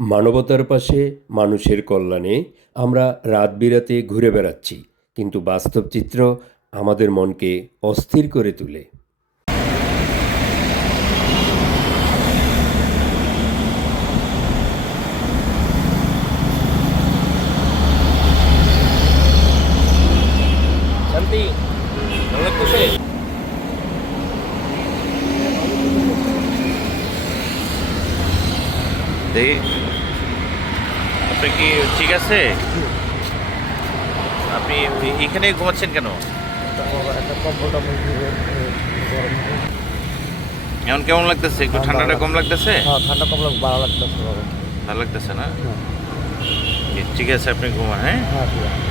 মানবতার পাশে মানুষের কল্যাণে আমরা রাত বিরাতে ঘুরে বেড়াচ্ছি, কিন্তু বাস্তব চিত্র আমাদের মনকে অস্থির করে তোলে। শান্তি ভালো লাগতেছে। আপনি কি ঠিক আছে? আপনি এখানে ঘুমাচ্ছেন কেন? এখন কেমন লাগতেছে? একটু ঠান্ডাটা কম লাগতেছে? ঠান্ডা কম ভালো লাগতেছে। ভালো লাগতেছে না? হ্যাঁ ঠিক আছে, আপনি ঘুমান। হ্যাঁ, হ্যাঁ ঠিক আছে।